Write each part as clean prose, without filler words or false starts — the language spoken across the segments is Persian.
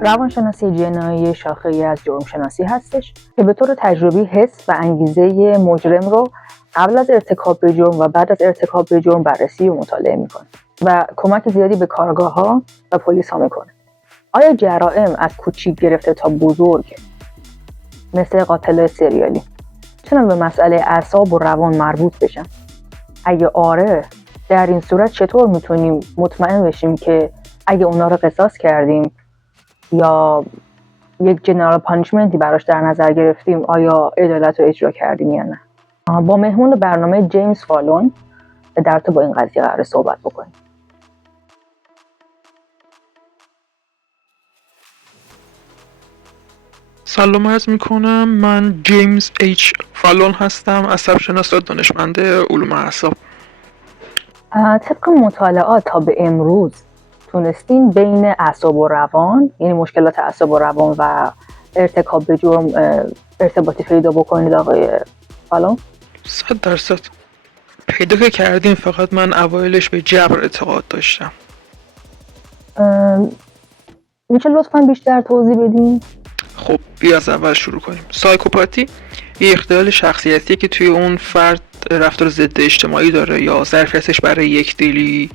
روانشناسی جنایی شاخه‌ای از جرم شناسی هستش که به طور تجربی حس و انگیزه مجرم رو قبل از ارتکاب به جرم و بعد از ارتکاب به جرم بررسی و مطالعه میکنه و کمک زیادی به کارآگاه‌ها و پلیس ها میکنه. آیا جرائم از کوچیک گرفته تا بزرگ مثل قاتل سریالی چون به مسئله اعصاب و روان مربوط بشن؟ اگه آره، در این صورت چطور میتونیم مطمئن بشیم که اگه اونا رو قصاص کردیم یا یک جنرال پانیشمنتی براش در نظر گرفتیم آیا عدالت رو اجرا کردیم یا نه؟ با مهمون برنامه جیمز فالون در تو با این قضیه قراره صحبت بکنیم. سلام عرض میکنم. من جیمز ایچ فالون هستم، عصب‌شناس و دانشمند علوم اعصاب. طبق مطالعات تا به امروز تونستین بین اعصاب و روان، یعنی مشکلات اعصاب و روان و ارتکاب به جرم ارتباطی پیدا بکنید آقای فالون؟ 100% پیدا که کردیم، فقط من اوایلش به جبر اعتقاد داشتم. میشه لطفاً بیشتر توضیح بدین؟ خب بیا از اول شروع کنیم. سایکوپاتی یه اختلال شخصیتی که توی اون فرد رفتار ضد اجتماعی داره یا ظرفیتش برای یکدلی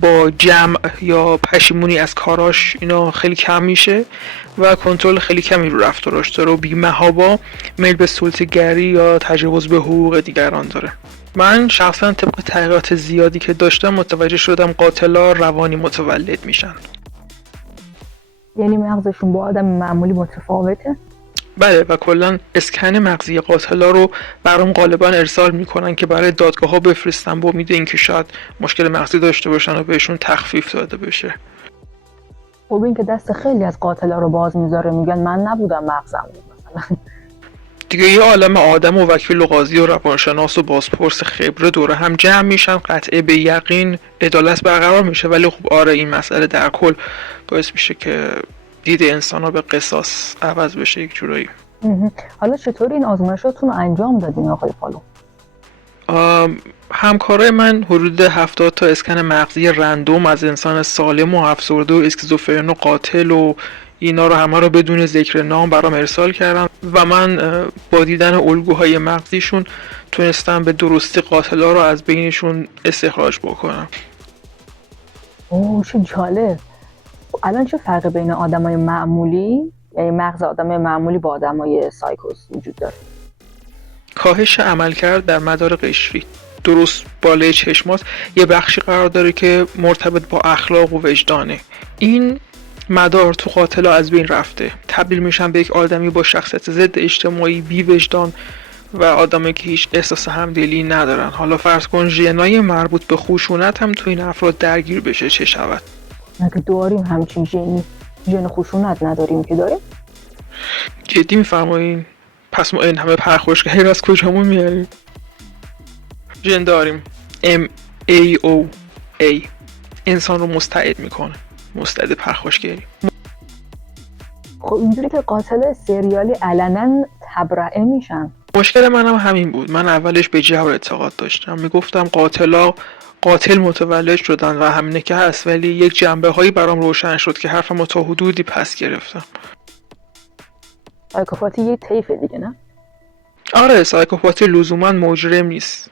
با جمع یا پشیمونی از کاراش اینا خیلی کم میشه و کنترل خیلی کمی رو رفتاراش داره و بی‌محابا میل به سلطه‌گری یا تجاوز به حقوق دیگران داره. من شخصا طبق تحقیقات زیادی که داشتم متوجه شدم قاتلا روانی متولد میشن. یعنی مغزشون با آدم معمولی متفاوته؟ بله، و کلا اسکن مغزی قاتلا رو برام غالبا ارسال میکنن که برای دادگاه ها بفرستن با امید اینکه شاید مشکل مغزی داشته باشن و بهشون تخفیف داده بشه. خب این که دست خیلی از قاتلا رو باز میذاره، میگن من نبودم مغزم بود مثلا. دیگه یه عالم آدم و وکیل و قاضی و روانشناس و بازپرس خبره دوره هم جمع میشن، قطعه به یقین عدالت برقرار میشه. ولی خب آره، این مسئله در کل باعث میشه که دید انسان ها به قصاص عوض بشه یک جورایی. حالا چطور این آزمایشاتون رو انجام دادین آقای فالو؟ همکارای من حدود 70 تا اسکن مغزی رندوم از انسان سالم و افسرده و اسکیزوفرن و قاتل و اینا رو همه رو بدون ذکر نام برام ارسال کردم و من با دیدن الگوهای مغزیشون تونستم به درستی قاتلا رو از بینشون استخراج بکنم. اوه چه جالب. الان چه فرق بین آدمای معمولی، یعنی مغز آدمای معمولی با آدمای سایکوس وجود داره؟ کاهش عملکرد در مدار قشری درست بالای چشمات یه بخشی قرار داره که مرتبط با اخلاق و وجدانه. این مدار تو قاتلا از بین رفته، تبدیل میشن به یک آدمی با شخصیت ضد اجتماعی، بی وجدان و آدمی که هیچ احساس همدلی ندارن. حالا فرض کن ژنای مربوط به خشونت هم تو این افراد درگیر بشه، چه شود؟ مگه داریم همچین ژن خشونت نداریم که داریم؟ جدی میفرمایین؟ پس ما این همه پرخاشگری از کجامون میاریم؟ ژن داریم MAOA، انسان رو مستعد میکنه، مستعد پرخاشگری. خب اینجوری که قاتل سریالی علنا تبرئه میشن. مشکل منم همین بود. من اولش به جبر اعتقاد داشتم، میگفتم قاتل متولد شدن و همینه که هست، ولی یک جنبه هایی برام روشن شد که حرفمو تا حدودی پس گرفتم. سایکوپاتی یه طیفه دیگه نه؟ آره، سایکوپاتی لزوما مجرم نیست،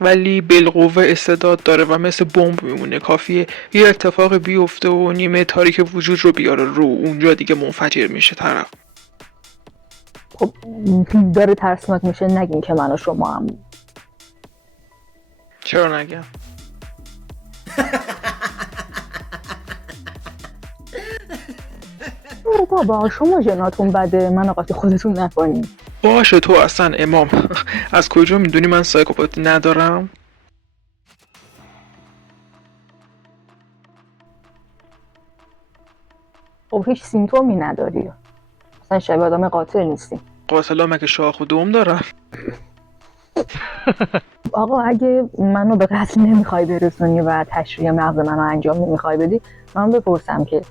ولی بالقوه استعداد داره و مثل بمب میمونه. کافیه یه اتفاق بیفته و نیمه تاریک وجود رو بیاره رو، اونجا دیگه منفجر میشه طرف. خب داره ترسناک میشه، نگین که من و شما هم. چرا نگم؟ بابا شما ژناتون بده، من قاطی خودتون نکنین. باشه تو اصلا امام. از کجا میدونی من سایکوپاتی ندارم؟ خب هیچ سیمتومی نداری، اصلا شبیه آدم قاتل نیستی. قاتلا مگه شاخ و دوم دارم؟ آقا اگه منو به قتل نمیخوای برسونی و تشریح مغز منو انجام نمیخوای بدی، من بپرسم که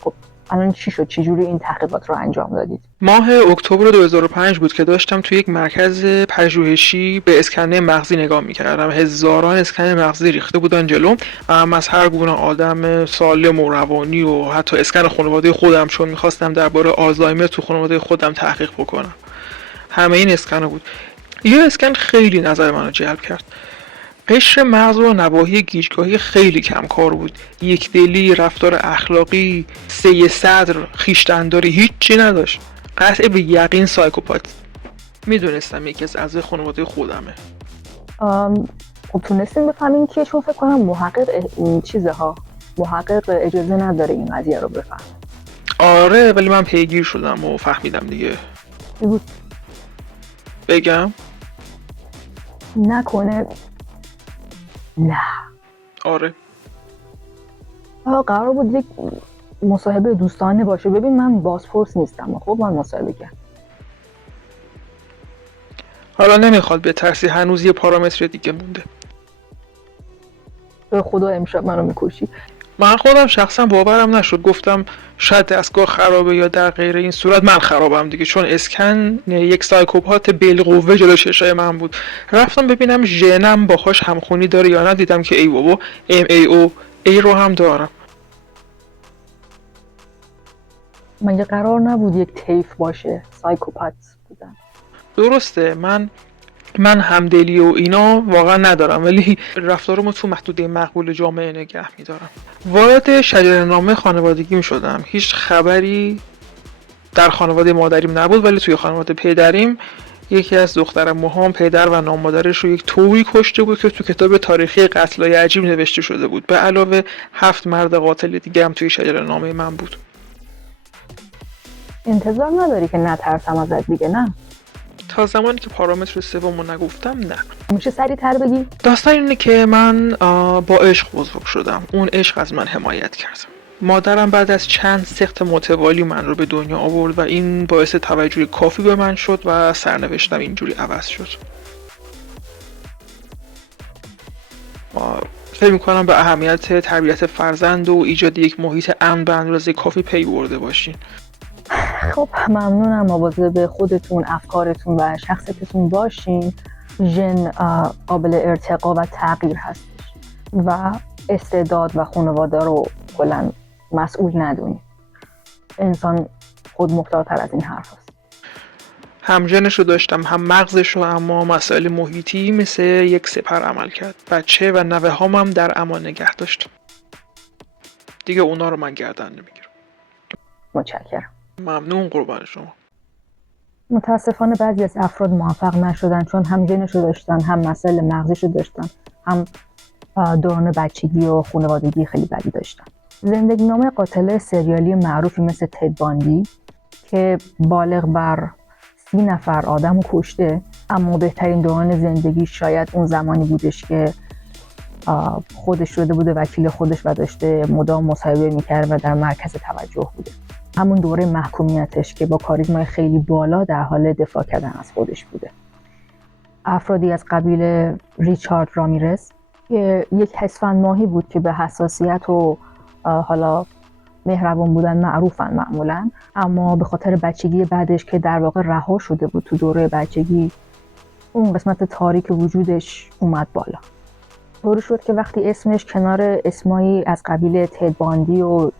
خب الان چی شد؟ چجوری این تحقیقات رو انجام دادید؟ ماه اکتبر 2005 بود که داشتم توی یک مرکز پژوهشی به اسکنه مغزی نگاه میکردم. هزاران اسکن مغزی ریخته بودن جلوم، از هر گونه آدم سالم و روانی و حتی اسکن خانواده خودم، چون میخواستم درباره آلزایمر تو خانواده خودم تحقیق بکنم. همه این اسکن بود. یه اسکن خیلی نظر منو جلب کرد. قشر مغز و نواحی گیجگاهی خیلی کم کار بود. یک دلی، رفتار اخلاقی، سه صدر، خویشتن‌داری هیچی نداشت. قطع به یقین سایکوپات. میدونستم یکی از اعضای خانواده خودمه. خب تونستین بفهمین کیه؟ چون فکر کنم محقق اجازه نداره این قضیه رو بفهم. آره ولی من پیگیر شدم و فهمیدم دیگه. چی بود؟ بگم؟ نکنه نه. آره. قرار بود یک مصاحبه دوستانه باشه. ببین من بازپرس نیستم. خب من مصاحبه کردم. حالا نمیخواد به ترسی، هنوز یه پارامتر دیگه مونده. به خدا امشب منو میکشی. من خودم شخصا باورم نشد. گفتم شاید دستگاه خرابه یا در غیر این صورت من خرابم دیگه، چون اسکن یک سایکوپات بالقوه جلو چشای من بود. رفتم ببینم ژنم باهاش همخونی داره یا نه. دیدم که ای بابا MAO رو هم دارم. مگه قرار نبود یک طیف باشه؟ سایکوپات بودن. درسته، من همدلی و اینا واقعا ندارم، ولی رفتارمو تو محدوده مقبول جامعه نگه میدارم. وارد شجره‌نامه خانوادگیم شدم. هیچ خبری در خانواده مادریم نبود، ولی توی خانواده پدریم یکی از دخترعموهام پدر و نامادرش رو یک طوری کشته بود که تو کتاب تاریخی قتلای عجیب نوشته شده بود. به علاوه 7 مرد قاتل دیگه هم توی شجره‌نامه من بود. انتظار نداری که نترسم ازت دیگه؟ نه تا زمانی که پارامتر سومو نگفتم نه. میشه سریع‌تر بگی؟ داستان اینه که من با عشق بزرگ شدم. اون عشق از من حمایت کرد. مادرم بعد از چند سقط متوالی من رو به دنیا آورد و این باعث توجه کافی به من شد و سرنوشتم اینجوری عوض شد. فکر میکنم به اهمیت تربیت فرزند و ایجاد یک محیط امن به اندازه کافی پی برده باشین. خب ممنونم. مواظب خودتون، افکارتون و شخصیتتون باشین. ژن قابل ارتقا و تغییر هستش و استعداد و خانواده رو کلاً مسئول ندونید. انسان خود مختارتر از این حرف هست. هم ژنش رو داشتم هم مغزش رو، اما مسائل محیطی مثل یک سپر عمل کرد. بچه و نوه هم در امان نگه داشت. دیگه اونا رو من گردن نمیگیرم. متشکرم. ممنون، قربان شما. متاسفانه بعضی از افراد موفق نشدن چون هم ژنش رو داشتن، هم مسائل مغزش رو داشتن، هم دوران بچگی و خانوادگی خیلی بدی داشتن. زندگی نامه قاتل سریالی معروفی مثل تد باندی که بالغ بر 30 نفر آدم رو کشته، اما بهترین دوران زندگی شاید اون زمانی بودش که خودش شده بوده وکیل خودش و داشته مدام مصاحبه میکرد و در مرکز توجه بوده. همون دوره محکومیتش که با کاریزمای خیلی بالا در حال دفاع کردن از خودش بوده. افرادی از قبیل ریچارد رامیرز که یک اسفند ماهی بود که به حساسیت و حالا مهربان بودن معروفن معمولا، اما به خاطر بچگی بعدش که در واقع رها شده بود تو دوره بچگی، اون قسمت تاریک وجودش اومد بالا. طوری شد که وقتی اسمش کنار اسمایی از قبیل تد باندی و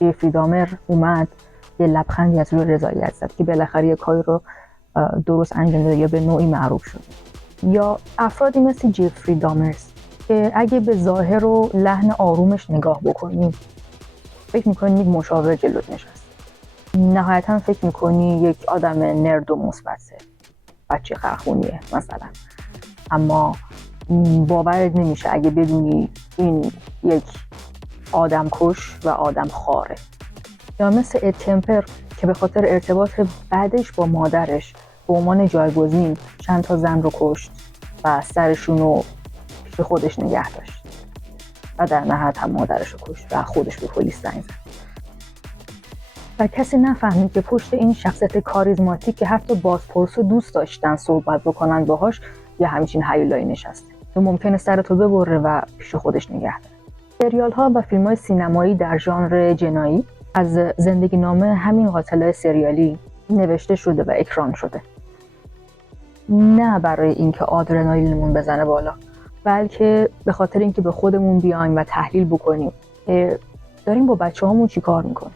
جفری دامر اومد، یه لبخندی از روی رضایت زد که بالاخره یه کاری رو درست انجام داده یا به نوعی معروف شد. یا افرادی مثل جفری دامرز که اگه به ظاهر و لحن آرومش نگاه بکنی فکر میکنی یک مشاور جلوت نشسته، نهایتا فکر میکنی یک آدم نرد و مثبته، بچه خرخونیه مثلا، اما باورت نمیشه اگه بدونی این یک آدم کش و آدم خاره. یا مثل اد کمپر که به خاطر ارتباط بعدش با مادرش به عنوان جایگزین چند تا زن رو کشت و سرشون رو پیش خودش نگه داشت و در نهایت هم مادرش رو کشت و خودش به پلیس زنگ زد. و کسی نفهمید که پشت این شخصیت کاریزماتیک که حتی بازپرس دوست داشتن صحبت بکنن باهاش یه همچین هیولایی نشسته که ممکنه سرتو ببره و پیش خودش نگه داره. سریال ها و فیلم های سینمایی در ژانر جنایی از زندگی نامه همین قاتلای سریالی نوشته شده و اکران شده. نه برای اینکه آدرنالینمون بزنه بالا، بلکه به خاطر اینکه به خودمون بیایم و تحلیل بکنیم داریم با بچه‌هامون چی کار میکنیم.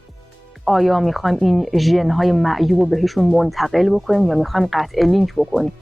آیا میخوایم این ژن‌های معیوب رو بهشون منتقل بکنیم یا میخوایم قطع لینک بکنیم